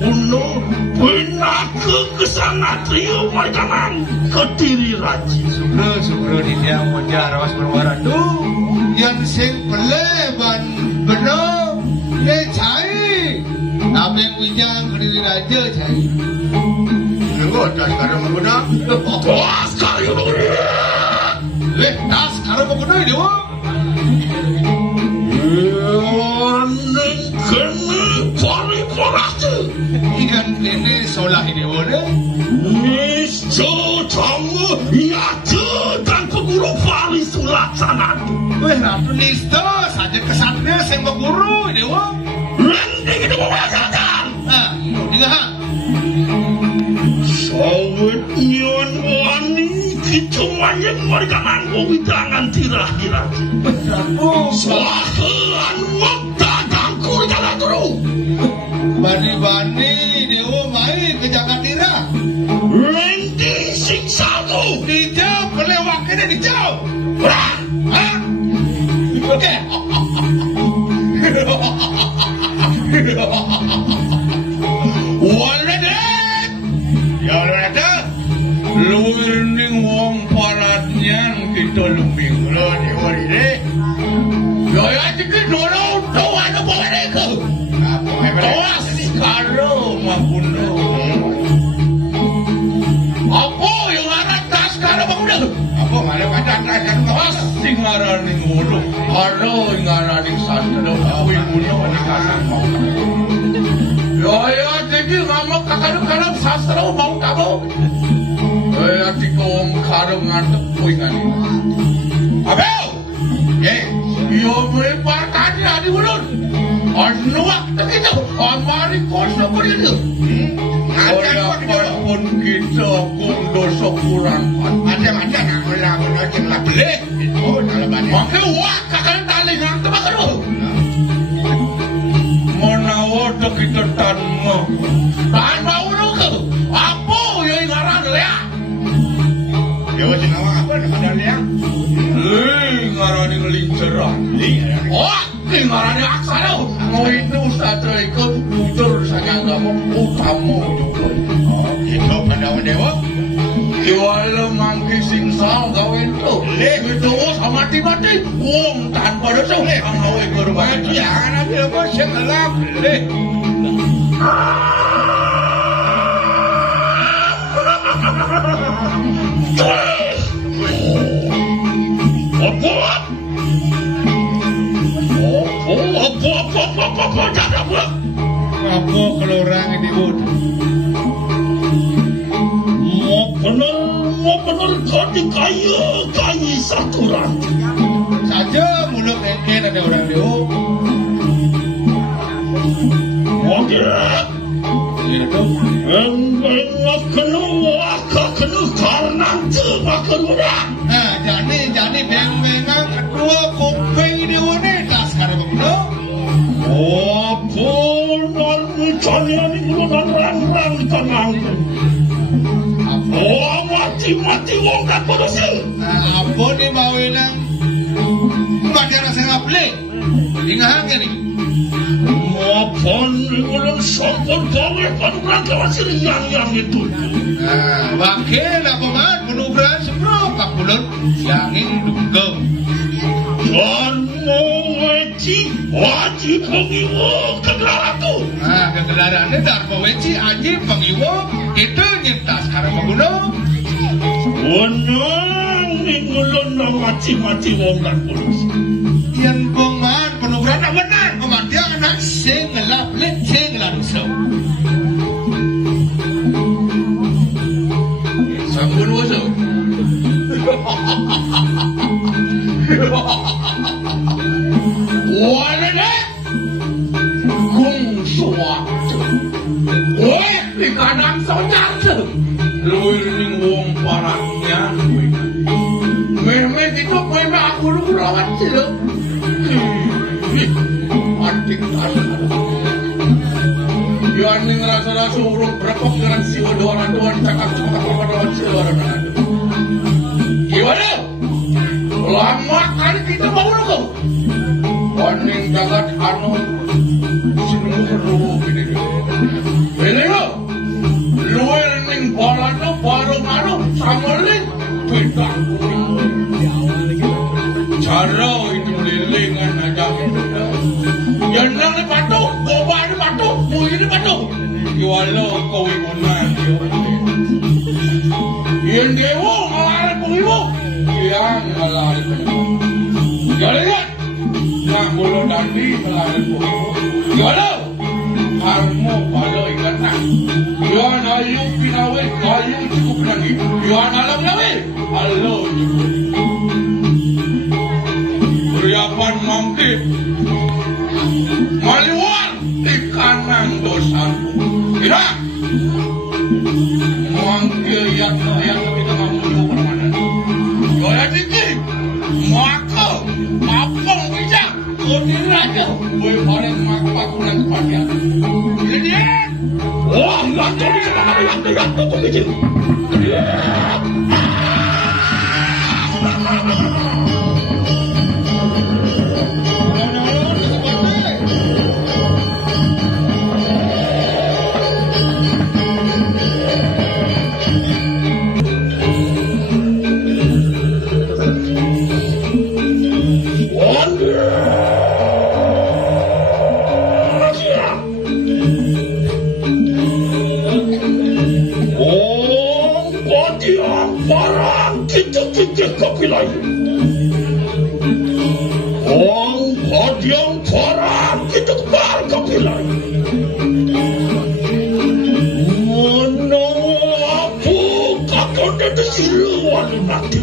Kuno pinake kesana trio makanan Kediri Raji. Sugro di dia mojar awas berwaran tuh. Yang sing peleban bener ne cai. Apa yang wijang Kediri Raja cai. Enggak das karo mengguna. Das karo mengguna. Leh das karo mengguna dewa. Ning kene pari-parate. Ikan kene solah dewa ne. Nisco tamu ya dan peguru pari Sulaksana. Weh ratu nisto saja kesatria sing peguru dewa. Rending itu mengatakan. Ah, dengar. Sawit nyon wani kita manyeng warga nanggo widangan tirah-tirah. Swahan wakta tangkur jalan turu. Bani-bani dewa mai ke Jakatira. Rendi siksaku. Dijauh pelewaknya dijauh. Hah? Hah? Oke. Waladet. Ya waladet. Luwir ning wong paratnya kita lumbing lo di hari ini. Ya jadi dulu doa apa mereka? Doa sekarang mapuno. Apa yang ngaran tas sekarang mapuno? Apa ngaran kacang sekarang mapuno? Sing ngaran ning ngono. Haro ngaran ning sastra kuwi ngono ning kasang mapuno. Ya jadi ngamak kakak-kakak sastra mau kamu. Ati kong karong ngantuk kuwi kan. Abel. Yo berpartani adi ulun. Anu waktu kita amari koso begitu. Ada pun kita kung dosa kurang. Macam-macam aku lawan macam lah beli. Oh, dalam banyak. Maka wah kakak tali ngantuk makro. Menawa kita tanmo. Tan mau ke. Apa yang ngaran lea? Dewa Cinawa apa nama dia? Ngarani ngelinceran. Oh, ngarani aksara. Mau itu satu ikut tutur saja kamu utama juga. Oh, itu pandangan dewa. Kiwala mangki singsang kau itu. Itu sama mati-mati. Wong tanpa dosa. Kau ikut rumah dia. Jangan ambil apa sekelap. Apa kalau orang ini bud? Mau bener kau dikaya satu ranting. Saja mulut engken ada orang dia. Oke. Ini tu. Engkau kena karena makan udah. Nah, jadi beng-bengang kedua kuping dia ni tak sekarang begitu. Oh, pun carian ini bukan rang-rang tenang. Oh, mati-mati wong tak berusaha. Apa ni bawa nang? Macam saya nak beli. Ingat ke ni? Maupun belum sombong gawe penugasan kawasan yang itu. Wakil apa mat penugasan sebelum tak bulan yang ini dugem. Dan wajib pengiwo kegelaran tu. Kegelaran ni darpa weci wajib pengiwo kita nyintas sekarang mengguna. Wenang ni ngulun na mati-mati wong dan polis. Tian pengan penugasan tak benar. Dia anak sengelap let sengelap so. Sabun waso. Wala kung suwat. Weh, di kanan sonyat. Luir ning wong paratnya. Meh-meh itu kowe aku lu rawat sih. Adik tanah. Yang ini rasa-rasa urung berkok dengan si orang-orang cakap-cakap pada si orang-orang. Gimana? Lama kali kita mau kau. Waning jagat anu sinu gini. pedang cara itu lilingan aja yang nang ni patuh boba ni patuh mui ni patuh iwala kau imunan yang dewa ngalar pengibu yang ngalar pengibu jalan nak bulu dandi ngalar pengibu jalan karmu pada ingatan yang ayu pinawet ayu cukup lagi yang alam lagi halo Riapan mangkip maliwan di kanan dosaku tidak mangkip yang kita mampu permanen gaya dikit maka apa bisa kudir aja boleh barang maka kurang kepastian jadi wah nggak tahu bisa nggak tahu bikin Kapilai, Ong Podium Parang kita kebar kapilai. Mana aku kakak dari siluan mati.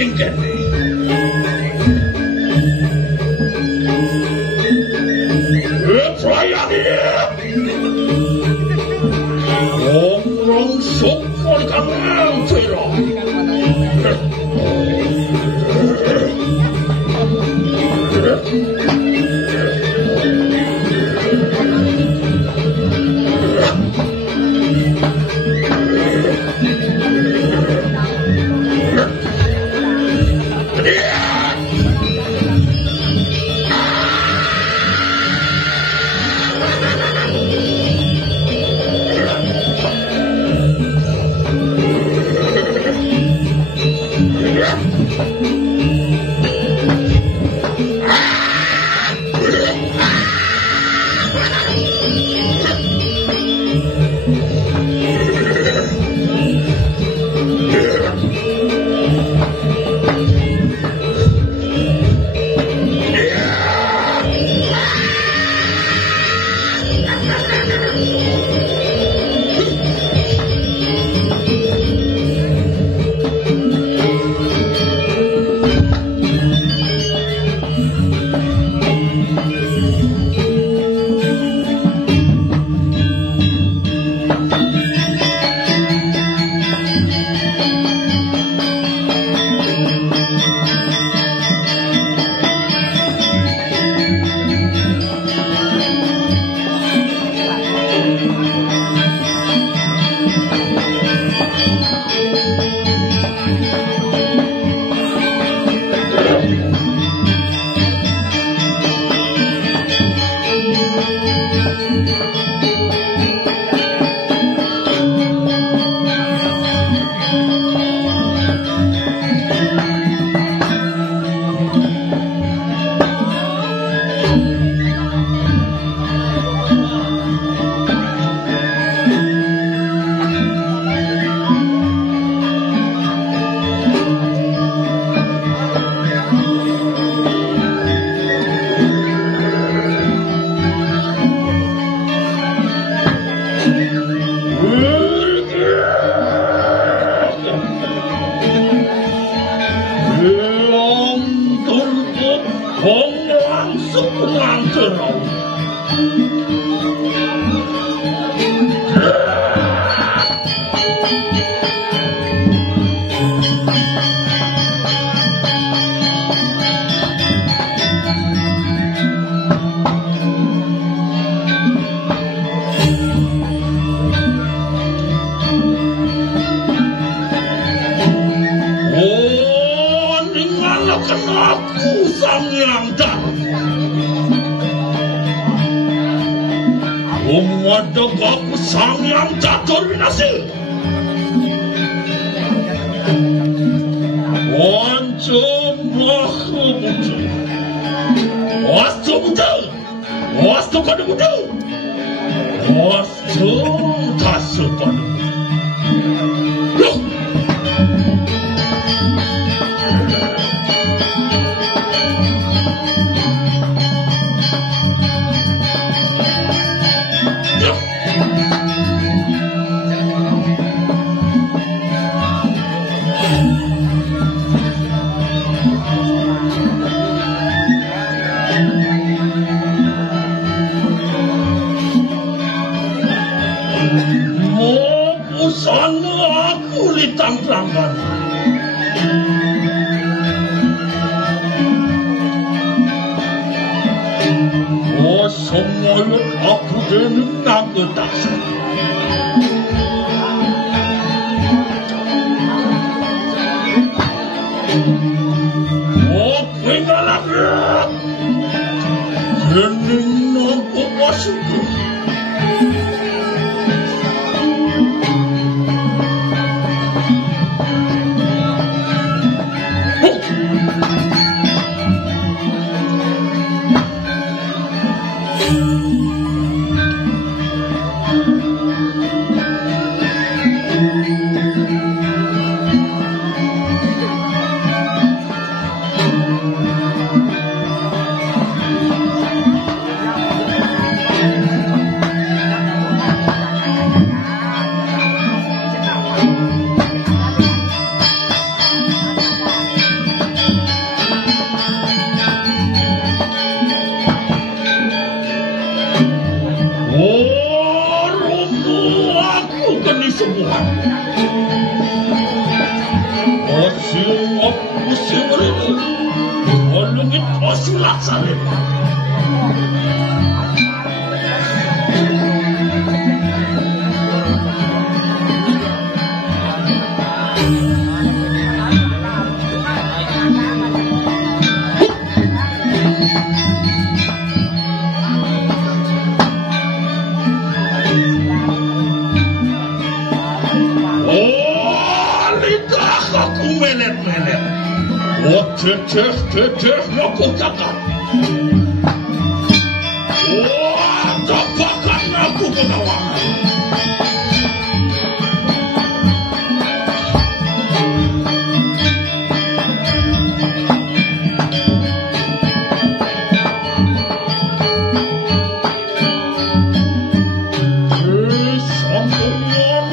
kenging kene. Sayani. Omong sopor kang tera. semua. Musim ini, olungit osi laksane. Melet-melet. Oh, teteh, aku cakap. Oh, tapakan aku ke bawah. Sampeyan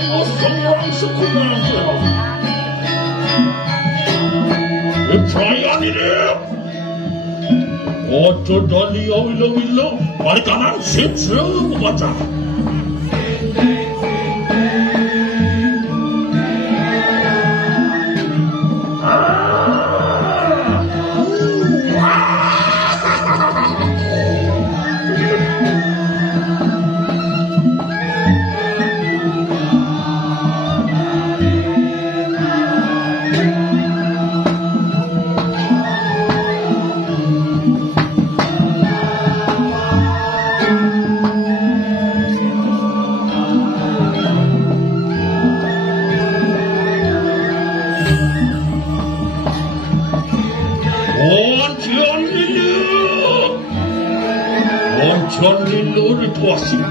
orang sekuman kau. Perayaan ini Ojo dali awilo-wilo Mari kanan sitsu baca John Lilu dituasi.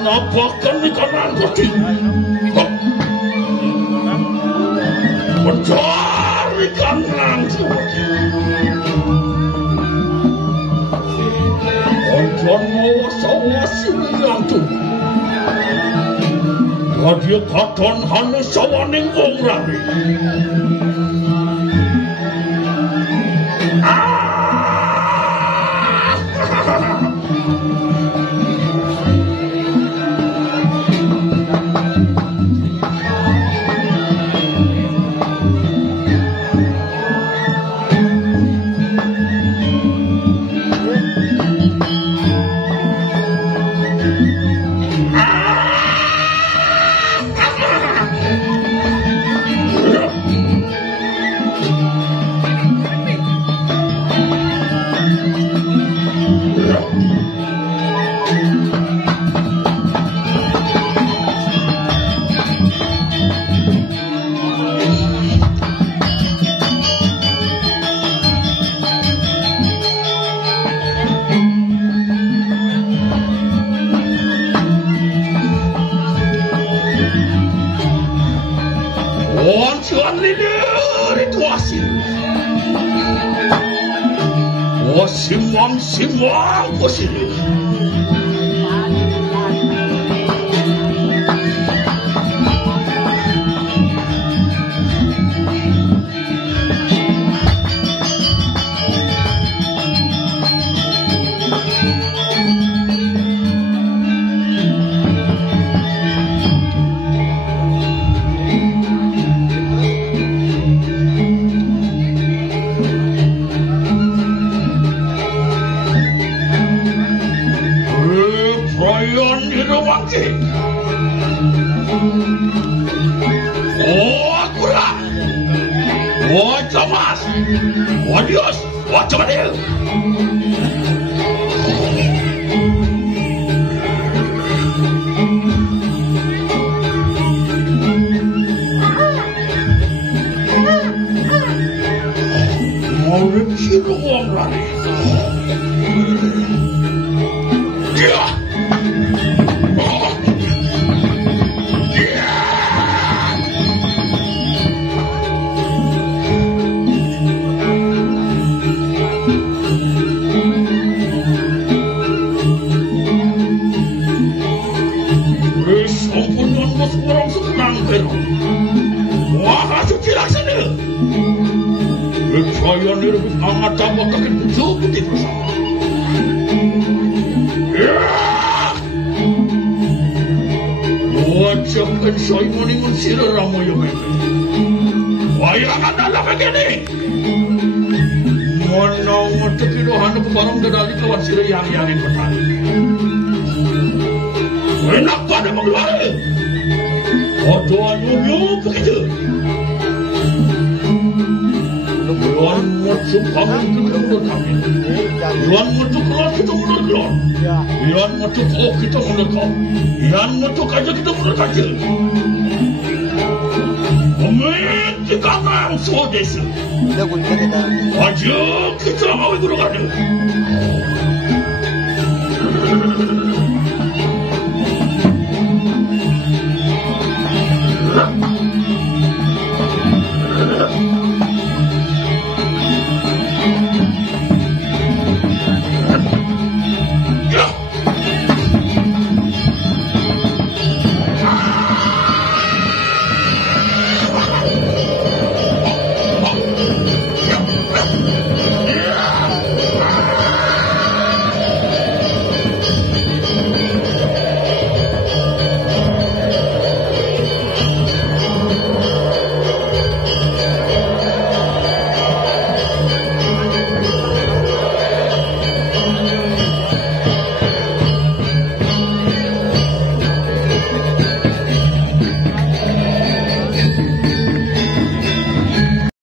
Napakan di kanan kaki mencari kanan Anjan mawas-awasi yang tu Radia katon hana sawaning ongrani simwang posili. Akura, Thomas, Dios, Chamanel. Mau kira orang lari. Dia. Pioneiro matava aquele jogo de bersama. Wajah pensai meningun siraramu yang ini. Wayangan dalam begini. Mana mata kira hanya barang dari kawan sirah yang bertani. Enak pada mengeluar. Odoan nyum begitu. Luan macam bangun kita mulai kami. Luan macam keluar kita mulai keluar. Luan macam kau kita mulai kau. Luan macam kaja kita mulai kaja. Omen kita nak sodesi. Aja kita mau ikut kaja.